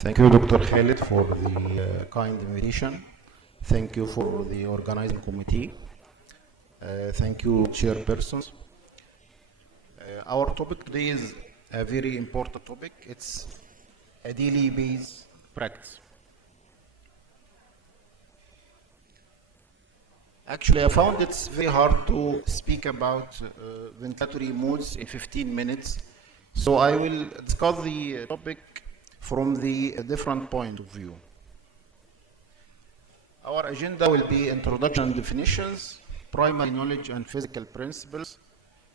Thank you, Dr. Khalid, for the kind invitation. Thank you for the organizing committee. Thank you, chairpersons. Our topic today is a very important topic. It's a daily based practice. Actually, I found it's very hard to speak about ventilatory modes in 15 minutes. So I will discuss the topic from the different point of view. Our agenda will be introduction and definitions, primary knowledge and physical principles,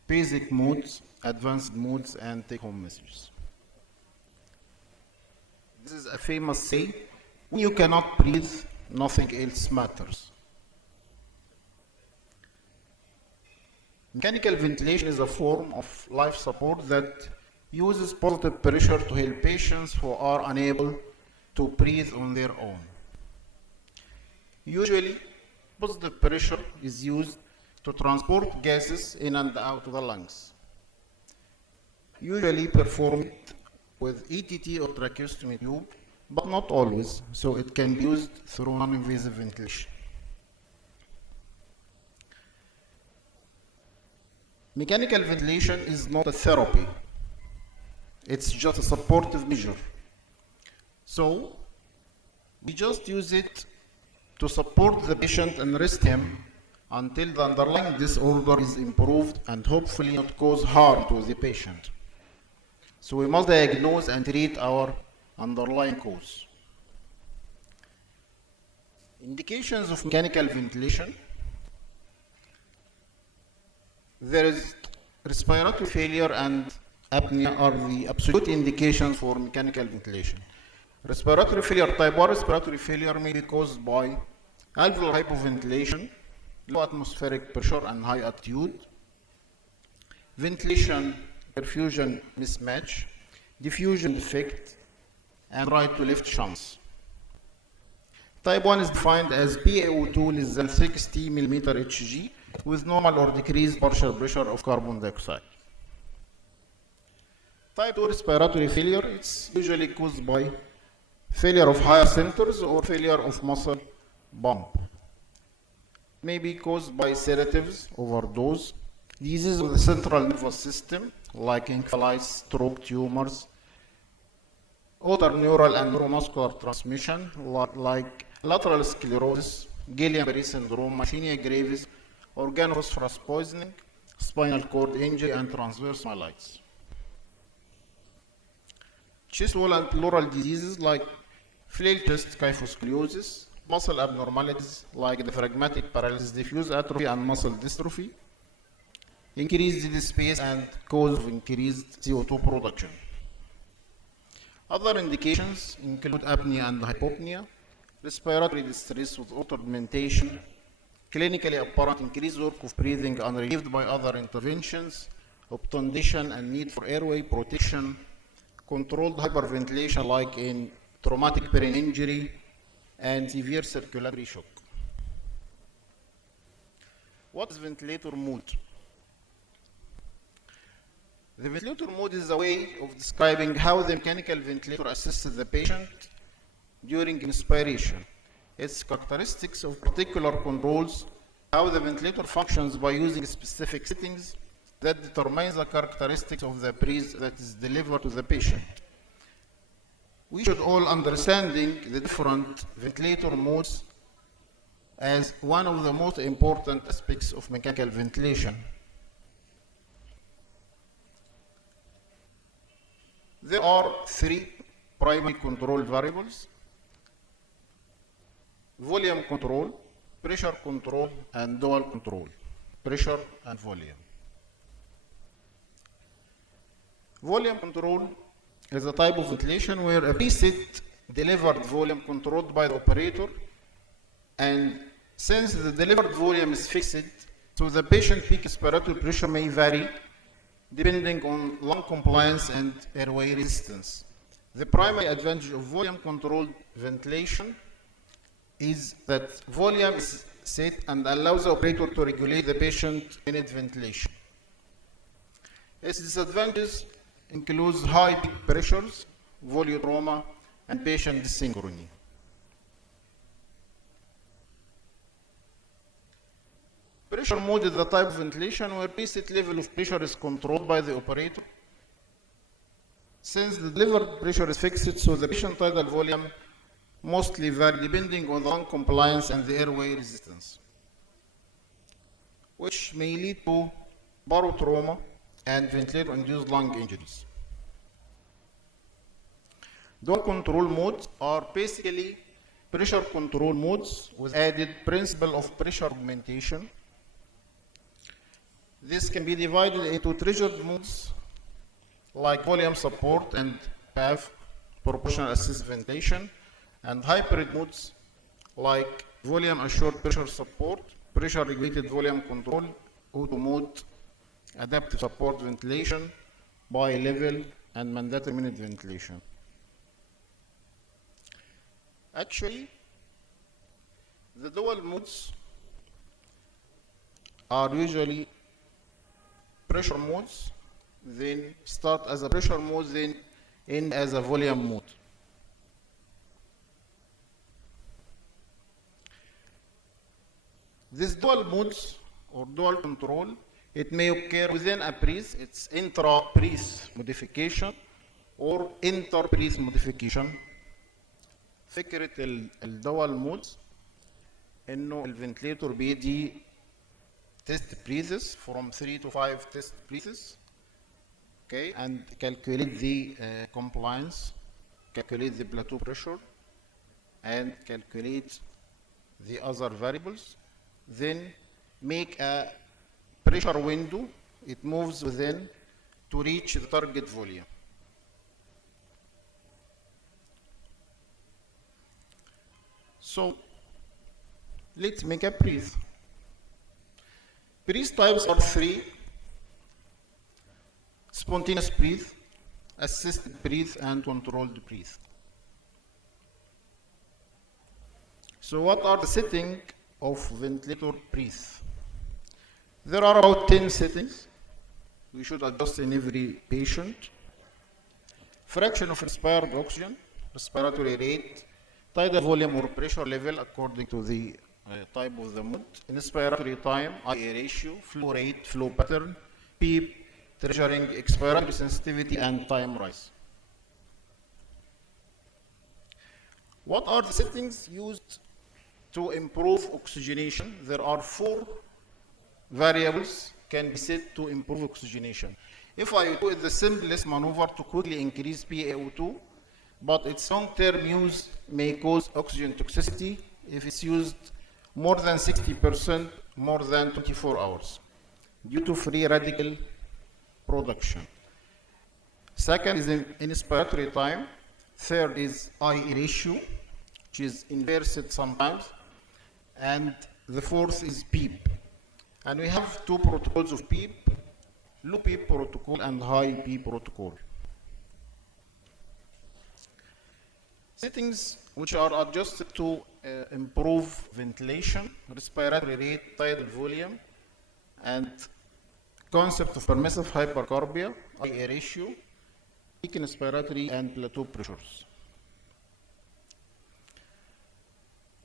basic modes, advanced modes, and take-home messages. This is a famous saying: when you cannot breathe, nothing else matters. Mechanical ventilation is a form of life support that uses positive pressure to help patients who are unable to breathe on their own. Usually, positive pressure is used to transport gases in and out of the lungs. Usually performed with ETT or tracheostomy tube, but not always, so it can be used through non-invasive ventilation. Mechanical ventilation is not a therapy. It's just a supportive measure. So, we just use it to support the patient and rest him until the underlying disorder is improved and hopefully not cause harm to the patient. So we must diagnose and treat our underlying cause. Indications of mechanical ventilation. There is respiratory failure and apnea are the absolute indications for mechanical ventilation. Respiratory failure, type 1 respiratory failure may be caused by alveolar hypoventilation, low atmospheric pressure and high altitude, ventilation perfusion mismatch, diffusion defect, and right to left shunts. Type 1 is defined as PaO2 less than 60 mm Hg with normal or decreased partial pressure of carbon dioxide. Type 2 respiratory failure, it's usually caused by failure of higher centers or failure of muscle pump. May be caused by sedatives, overdose, diseases of the central nervous system like encephalitis, stroke, tumors, other neural and neuromuscular transmission like lateral sclerosis, Guillain-Barré syndrome, myasthenia gravis, organophosphorus poisoning, spinal cord injury, and transverse myelitis. Chest wall and pleural diseases like flail chest kyphoscoliosis, muscle abnormalities like diaphragmatic paralysis, diffuse atrophy, and muscle dystrophy, increased dead space and cause of increased CO2 production. Other indications include apnea and hypopnea, respiratory distress with auto-augmentation, clinically apparent increased work of breathing unrelieved by other interventions, obtundation and need for airway protection, controlled hyperventilation like in traumatic brain injury, and severe circulatory shock. What is ventilator mode? The ventilator mode is a way of describing how the mechanical ventilator assists the patient during inspiration. Its characteristics of particular controls how the ventilator functions by using specific settings that determines the characteristics of the breath that is delivered to the patient. We should all understanding the different ventilator modes as one of the most important aspects of mechanical ventilation. There are three primary control variables: volume control, pressure control, and dual control, pressure and volume. Volume control is a type of ventilation where a preset delivered volume controlled by the operator, and since the delivered volume is fixed, so the patient peak respiratory pressure may vary depending on lung compliance and airway resistance. The primary advantage of volume controlled ventilation is that volume is set and allows the operator to regulate the patient minute ventilation. Its disadvantages includes high peak pressures, volume trauma, and patient synchrony. Pressure mode is the type of ventilation where preset level of pressure is controlled by the operator. Since the delivered pressure is fixed, so the patient tidal volume mostly vary depending on the lung compliance and the airway resistance, which may lead to barotrauma and ventilator-induced lung injuries. Dual control modes are basically pressure control modes with added principle of pressure augmentation. This can be divided into triggered modes like volume support and PAV, proportional assist ventilation, and hybrid modes like volume assured pressure support, pressure regulated volume control, auto mode, adaptive support ventilation, bi-level, and mandatory minute ventilation. Actually, the dual modes are usually pressure modes, then start as a pressure mode, then end as a volume mode. These dual modes or dual control, it may occur within a breath, it's intra-breath modification or inter-breath modification. فكرة الدول مودز انه الفنتليتور بيدي test breathes from 3 to 5 test breathes, okay, and calculate the compliance, calculate the plateau pressure, and calculate the other variables, then make a pressure window it moves within to reach the target volume. So let's make a breath. Breath types are three: spontaneous breath, assisted breath, and controlled breath. So what are the settings of ventilator breath? There are about 10 settings we should adjust in every patient. Fraction of inspired oxygen, respiratory rate, tidal volume or pressure level according to the type of the mode, inspiratory time, IA ratio, flow rate, flow pattern, PEEP, treasuring, expiratory sensitivity, and time rise. What are the settings used to improve oxygenation? There are 4 variables can be set to improve oxygenation. If I do the simplest maneuver to quickly increase PaO2, but its long-term use may cause oxygen toxicity if it's used more than 60% more than 24 hours due to free radical production. Second is inspiratory time. Third is IA ratio, which is inversed sometimes. And the fourth is PEEP. And we have 2 protocols of PEEP, low PEEP protocol and high PEEP protocol. Settings which are adjusted to improve ventilation, respiratory rate, tidal volume, and concept of permissive hypercarbia, IA ratio, peak inspiratory and plateau pressures.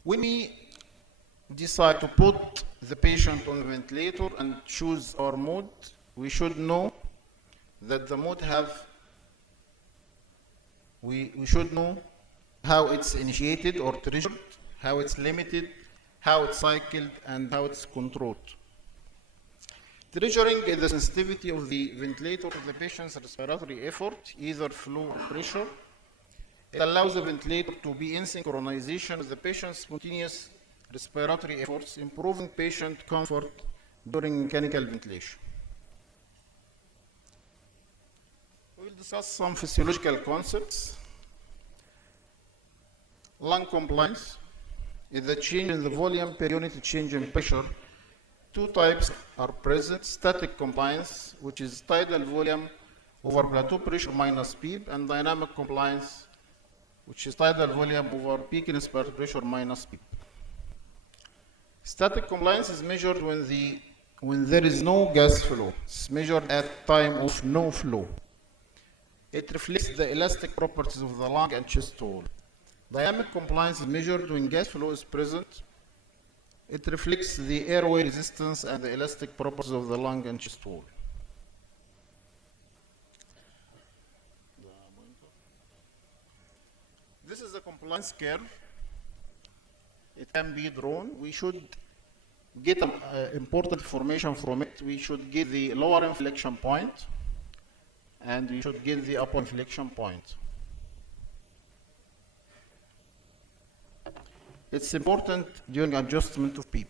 When we decide to put the patient on the ventilator and choose our mode, we should know that the mode we should know how it's initiated or triggered, how it's limited, how it's cycled, and how it's controlled. Triggering is the sensitivity of the ventilator to the patient's respiratory effort, either flow or pressure. It allows the ventilator to be in synchronization with the patient's spontaneous respiratory efforts, improving patient comfort during mechanical ventilation. We will discuss some physiological concepts. Lung compliance is the change in the volume per unit change in pressure. 2 types are present: static compliance, which is tidal volume over plateau pressure minus PEEP, and dynamic compliance, which is tidal volume over peak inspiratory pressure minus PEEP. Static compliance is measured when there is no gas flow. It's measured at time of no flow. It reflects the elastic properties of the lung and chest wall. Dynamic compliance is measured when gas flow is present. It reflects the airway resistance and the elastic properties of the lung and chest wall. This is the compliance curve. It can be drawn. We should get important information from it. We should get the lower inflection point, and we should get the upper inflection point. It's important during adjustment of PEEP.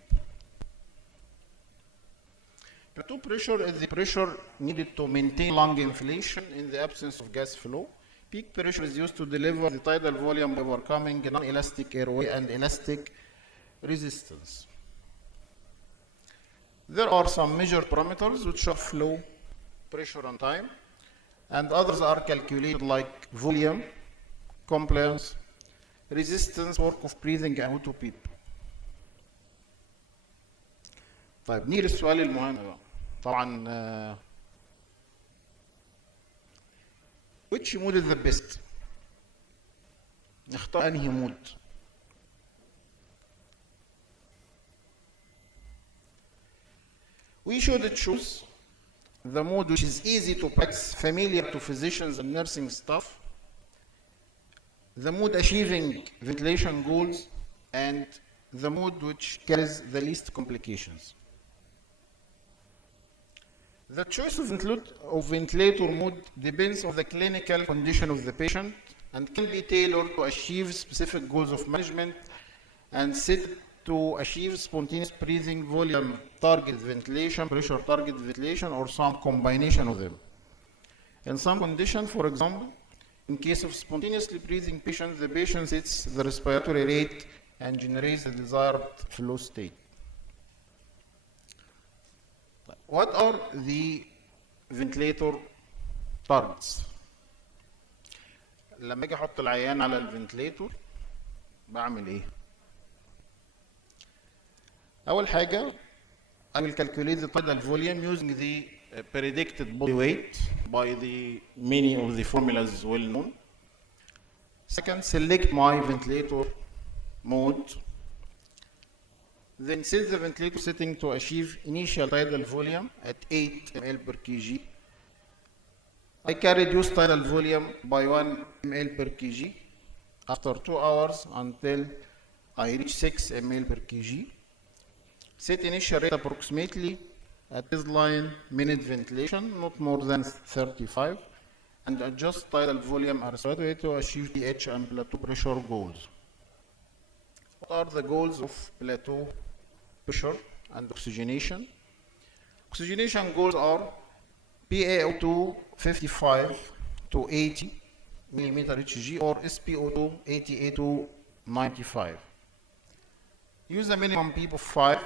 Plateau pressure is the pressure needed to maintain lung inflation in the absence of gas flow. Peak pressure is used to deliver the tidal volume by overcoming non-elastic airway and elastic resistance. There are some measured parameters which are flow, pressure, and time, and others are calculated like volume, compliance, resistance, work of breathing, and auto PEEP. طيب نيجي للسؤال المهم بقى. طبعا which mode is the best؟ نختار انهي مود؟ We should choose the mode which is easy to practice, familiar to physicians and nursing staff, the mode achieving ventilation goals, and the mode which carries the least complications. The choice of ventilator mode depends on the clinical condition of the patient and can be tailored to achieve specific goals of management and set to achieve spontaneous breathing, volume target ventilation, pressure target ventilation, or some combination of them. In some conditions, for example, in case of spontaneously breathing patients, the patient sets the respiratory rate and generates the desired flow state. What are the ventilator targets؟ لما اجي احط العيان على الفنتليتور بعمل ايه؟ اول حاجه I will calculate the tidal volume using the predicted body weight by the many of the formulas well known. Second, select my ventilator mode. Then set the ventilator setting to achieve initial tidal volume at 8 ml per kg. I can reduce tidal volume by 1 ml per kg after 2 hours until I reach 6 ml per kg. Set initial rate approximately at baseline minute ventilation, not more than 35, and adjust tidal volume and respiratory rate to achieve pH and plateau pressure goals. What are the goals of plateau pressure and oxygenation? Oxygenation goals are PaO2 55 to 80 millimeter Hg or SpO2 88 to 95. Use a minimum PEEP of 5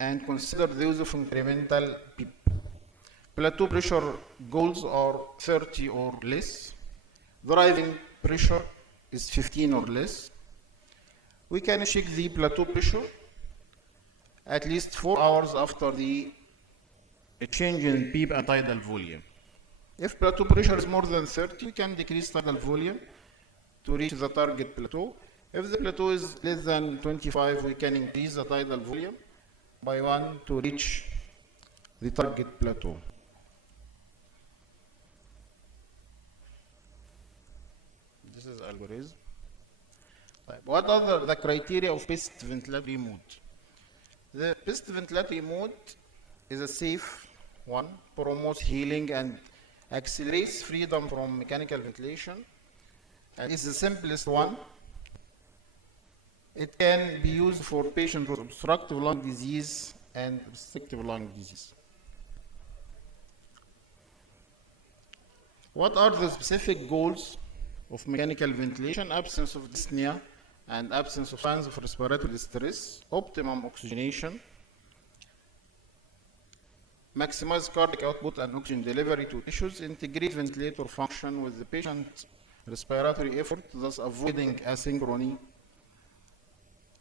and consider the use of incremental PEEP. Plateau pressure goals are 30 or less. Driving pressure is 15 or less. We can check the plateau pressure at least 4 hours after the change in PEEP and tidal volume. If plateau pressure is more than 30, we can decrease tidal volume to reach the target plateau. If the plateau is less than 25, we can increase the tidal volume by 1 to reach the target plateau. This is algorithm. What are the criteria of best ventilatory mode? The best ventilatory mode is a safe one, promotes healing and accelerates freedom from mechanical ventilation, and is the simplest one. It can be used for patients with obstructive lung disease and restrictive lung disease. What are the specific goals of mechanical ventilation? Absence of dyspnea and absence of signs of respiratory distress, optimum oxygenation, maximize cardiac output and oxygen delivery to tissues, integrate ventilator function with the patient's respiratory effort, thus avoiding asynchrony,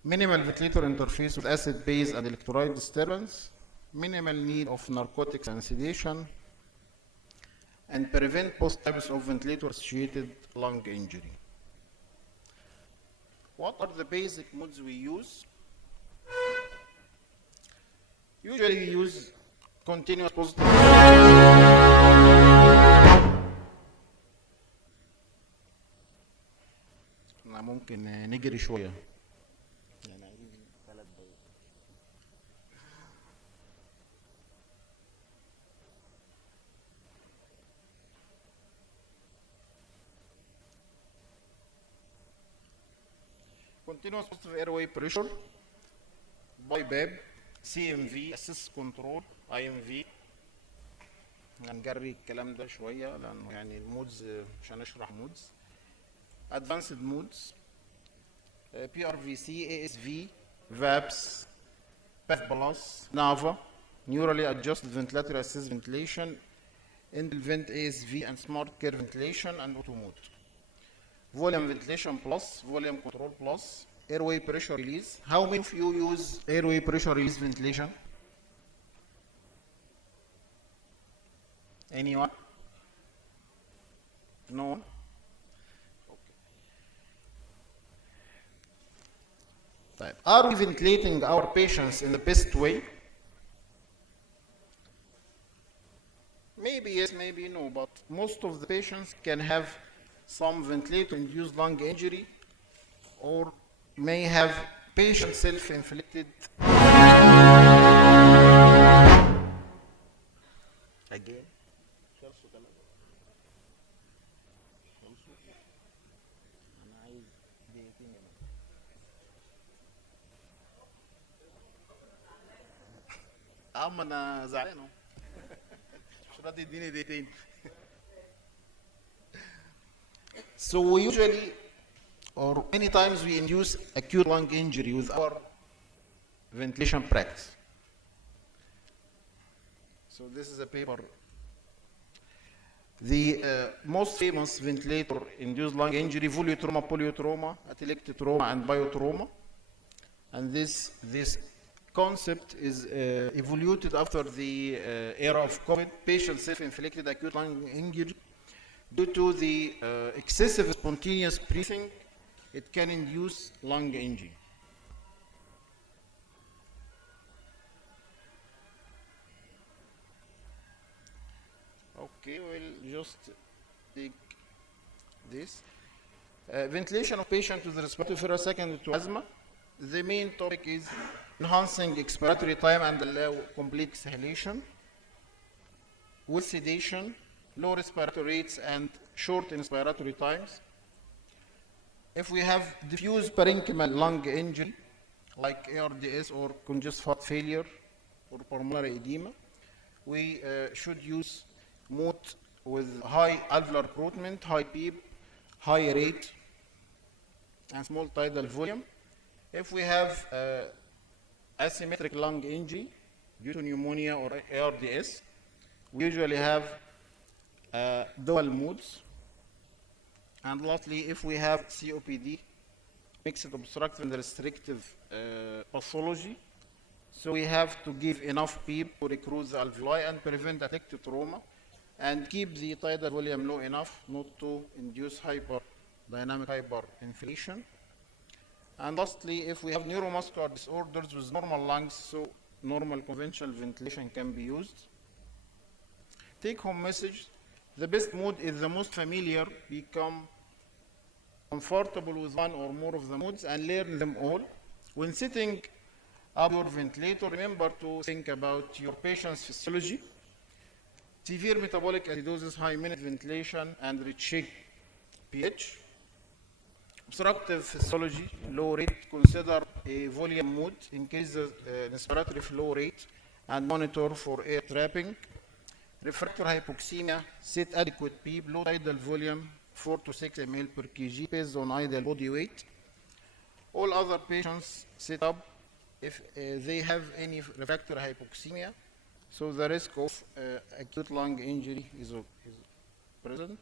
minimal ventilator interface with acid, base, and electrolyte disturbance, minimal need of narcotics and sedation, and prevent both types of ventilator-associated lung injury. What are the basic modes we use? Usually we use continuous positive. ممكن نجري شوية. Continuous positive airway pressure by BAB, CMV, assist control, IMV. هنجري الكلام ده شوية لأنه يعني المودز مش هنشرح مودز. Advanced modes, PRVC, ASV, VAPS, PEF+, NAVA, neurally adjusted ventilatory assist ventilation, Vent ASV and smart care ventilation and auto mode. Volume ventilation plus, volume control plus, airway pressure release. How many of you use airway pressure release ventilation? Anyone? No one? Okay. Are we ventilating our patients in the best way? Maybe yes, maybe no, but most of the patients can have some ventilator-induced lung injury or may have patient self-inflicted. Again. أنا زعلان مش راضي يديني دقيقتين. So we usually or many times we induce acute lung injury with our ventilation practice. So this is a paper. The most famous ventilator-induced lung injury, volutrauma, polyotrauma, atelectotrauma, and biotrauma. And this concept is evolved after the era of COVID. Patient self-inflicted acute lung injury due to the excessive spontaneous breathing. It can induce lung injury. Okay, we'll just take this. Ventilation of patient with respiratory secondary to asthma. The main topic is enhancing expiratory time and allow complete exhalation with sedation, low respiratory rates, and short inspiratory times. If we have diffuse parenchymal lung injury, like ARDS or congestive heart failure or pulmonary edema, we should use mode with high alveolar recruitment, high PEEP, high rate, and small tidal volume. If we have asymmetric lung injury due to pneumonia or ARDS, we usually have dual modes. And lastly, if we have COPD, mixed obstructive and restrictive pathology, so we have to give enough PEEP to recruit the alveoli and prevent atelectotrauma and keep the tidal volume low enough not to induce dynamic hyperinflation. And lastly, if we have neuromuscular disorders with normal lungs, so normal conventional ventilation can be used. Take home message, the best mode is the most familiar. Become comfortable with one or more of the modes and learn them all. When setting up your ventilator, remember to think about your patient's physiology. Severe metabolic acidosis, high minute ventilation, and recheck pH. Obstructive physiology, low rate, consider a volume mode, increase the inspiratory flow rate, and monitor for air trapping. Refractory hypoxemia, set adequate PEEP, low tidal volume, 4 to 6 ml per kg based on ideal body weight. All other patients set up if they have any refractory hypoxemia, so the risk of acute lung injury is present.